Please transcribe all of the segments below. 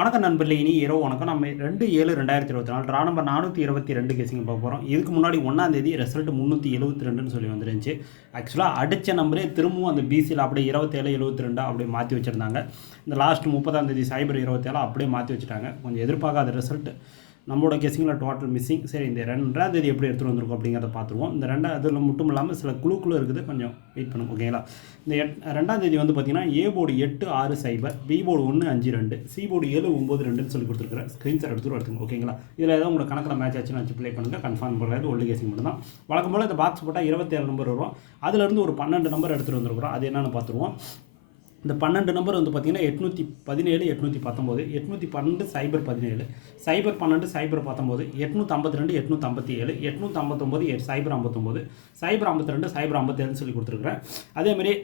வணக்கம் நண்பர்களே, இனி இரவு வணக்கம். நம்ம 2/7/2024 ட்ரா நம்பர் 422 கெஸிங் பார்க்க போகிறோம். இதுக்கு முன்னாடி 1ஆம் தேதி ரிசல்ட் 372ன்னு சொல்லி வந்துருந்துச்சு. ஆக்சுவலாக அடித்த நம்பரே திரும்பவும் அந்த பிசியில் அப்படியே 27/72 அப்படியே மாற்றி வச்சுருந்தாங்க. இந்த லாஸ்ட் 30ஆம் தேதி சைபர் 27 அப்படியே மாற்றி வச்சுட்டாங்க. கொஞ்சம் எதிர்பார்க்காத ரிசல்ட். நம்மளோட கெஸிங்கில் டோட்டல் மிஸ்ஸிங். சரி, இந்த 2ஆம் தேதி எப்படி எடுத்துகிட்டு வந்திருக்கோம் அப்படிங்கிறத பார்த்துருவோம். இந்த அதில் மட்டும் இல்லாமல் சில குழு இருக்குது, கொஞ்சம் வெயிட் பண்ணுங்க, ஓகேங்களா. இந்த 2ஆம் தேதி வந்து பார்த்தீங்கன்னா A board 8650, B board 152, C board 792ன்னு சொல்லி கொடுத்துருக்குறேன். ஸ்க்ரீன்ஷாட் எடுத்துங்க, ஓகேங்களா. இதில் ஏதாவது உங்களுக்கு கணக்கில் மேட்ச் ஆச்சுன்னு வச்சு ப்ளே பண்ணுங்கள். கன்ஃபார்ம் பண்ணுறது ஒல்டு கெஸிங் மட்டும் தான். வழக்கம் போல் இந்த பாக்ஸ் போட்டால் 27 நம்பர் வரும். அதுலேருந்து ஒரு 12 நம்பர் எடுத்துகிட்டு வந்துருக்குறோம். அது என்னென்னு பார்த்துருவோம். இந்த 12 நம்பர் வந்து பார்த்தீங்கன்னா 817, 819, 812 சைபர் 17, சைபர் 12 சைபர் 19, 852, 857, 859 சைபர் 59, சைபர் 52 சைபர் 57 சொல்லி கொடுத்துருக்குறேன். அதேமாதிரி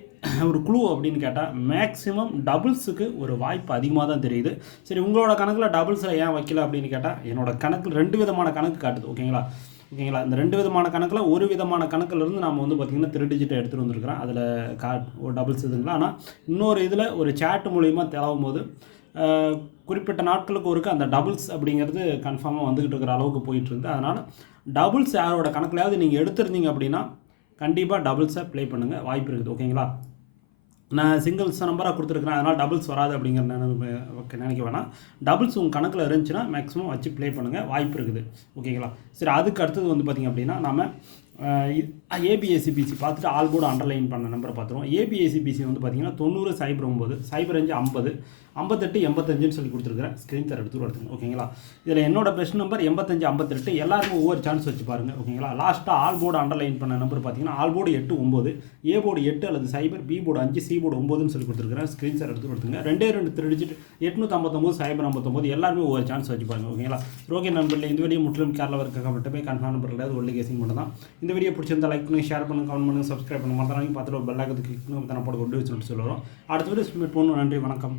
ஒரு குழு அப்படின்னு கேட்டால் மேக்ஸிமம் டபுள்ஸுக்கு ஒரு வாய்ப்பு அதிகமாக தான் தெரியுது. சரி, உங்களோட கணக்கில் டபுள்ஸில் ஏன் வைக்கல அப்படின்னு கேட்டால் என்னோடய கணக்கில் 2 விதமான கணக்கு காட்டுது, ஓகேங்களா. இந்த 2 விதமான கணக்கில் ஒரு விதமான கணக்கிலிருந்து நம்ம வந்து பார்த்திங்கன்னா 3 டிஜிட்டை எடுத்துகிட்டு வந்துருக்குறோம். அதில் ஒரு டபுள்ஸ் இதுங்களா. ஆனால் இன்னொரு இதில் ஒரு சேட் மூலிமா தேவும் போது குறிப்பிட்ட நாட்களுக்கு ஒருக்க அந்த டபுள்ஸ் அப்படிங்கிறது கன்ஃபார்மாக வந்துக்கிட்டு இருக்கிற அளவுக்கு போயிட்டுருந்து. அதனால் டபுள்ஸ் யாரோட கணக்கிலையாவது நீங்கள் எடுத்துருந்தீங்க அப்படின்னா கண்டிப்பாக டபுள்ஸை ப்ளே பண்ணுங்கள், வாய்ப்பு இருக்குது, ஓகேங்களா. நான் சிங்கிள்ஸ் நம்பராக கொடுத்துருக்குறேன், அதனால் டபுள்ஸ் வராது அப்படிங்கிற நினைக்க வேணாம். டபுள்ஸ் உங்கள் கணக்கில் இருந்துச்சுன்னா மேக்ஸிமம் வச்சு ப்ளே பண்ணுங்கள், வாய்ப்பு இருக்குது, ஓகேங்களா. சரி, அதுக்கு அடுத்தது வந்து பார்த்திங்க அப்படின்னா நம்ம ஏபிஎஸ்சிபிசி பார்த்துட்டு ஆல் போர்டு அண்டர்லைன் பண்ண நம்பரை பார்த்துருவோம். ஏபிஎஸ்சிபிசி வந்து பார்த்திங்கன்னா 90 சைபர் 9, சைபர் 5 50, 58 85ன்னு சொல்லி கொடுத்துருக்குறேன். ஸ்க்ரீன்ஷாட் எடுத்துங்க, ஓகேங்களா. இதில் என்னோட பெஸ்ட் நம்பர் 85 58. எல்லாருக்கும் ஒவ்வொரு சான்ஸ் வச்சு பாருங்கள், ஓகேங்களா. லாஸ்ட்டாக ஆல் போர்டு அண்டர்லைன் பண்ண நம்பர் பார்த்தீங்கன்னா ஆல் போர்டு 8 9, ஏ போர்டு 8 அல்லது சைபர், பி போர்டு 5, சி போர்டு 9ன்னு சொல்லி கொடுத்துருக்குறேன். ஸ்க்ரீன்ஷாட் எடுத்துங்க. 2 டிஜிட் 859 சைபர் 59 எல்லாருமே ஒவ்வொரு சான்ஸ் வச்சு பாருங்கள், ஓகேங்களா. ஓகே நண்பர்களே, இந்த வீடியோ முற்றிலும் கேரளாவில் இருக்கப்பட்டு போய் கன்ஃபார்ம் நம்பர் கிடையாது, ஒன்லி கெஸிங் மட்டும் தான். இந்த வீடியோ பிடிச்சிருந்தா லைக் பண்ணுங்கள், ஷேர் பண்ணுங்கள், கமெண்ட் பண்ணுங்கள், சப்ஸ்கிரைப் பண்ணுங்கள். மறந்துடாதீங்க, பார்த்துட்டு ஒரு பெல் ஐக்கன் கிளிக் பண்ணி தன போட கொண்டு வச்சு சொல்லுவோம். அடுத்த வீடியோ மீட் பண்ணுவோம். நன்றி, வணக்கம்.